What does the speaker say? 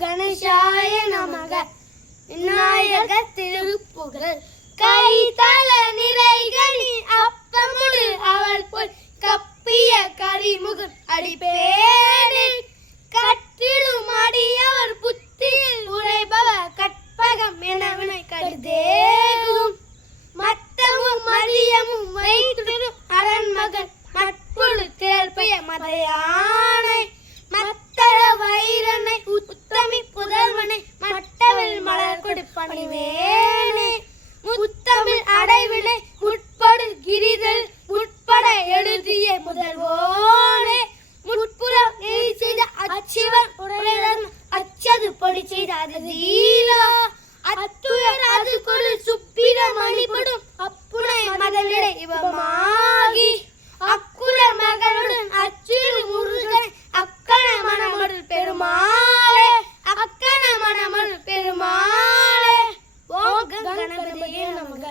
கணேசாய நமக. விநாயக திருப்புகழ். கை தல நிறைகனி அப்பமுடு அவள் போல் கப்பிய கரிமுகன் அடிப்பேனே. கற்றிடும் அடியவர் புத்தியில் உரைபவர் கற்பகம் எனவினை கருதேகும். மத்தமும் மதியமும் வைத்திடும் அரண்மகன் மற்பொழு திரள்பய மதையானை. மத்தர வைரனை உத்தமி புதல்வனை மட்டவில் மலர் கொடு பணிவேனே. முத்தமிழ் அடைவினை முற்படு கிரிதல் முற்பட எழுதிய முதல்வோனே. முற்புறம் எரி செய்த அச்சிவன் உரையுடன் அச்சது பொடி செய்த அதீரா. அத்துயர் அது கொடு சுப்பிர மணிப்படும் அப்புனை மதலிடை இவமாகி. அக்குற மகனுடன் அச்சிறு முருகனை அக்கன மனமருள் பெருமாளே. அக்கன மனமருள் பெருமாளே. ஓம் கணபதியே நமக.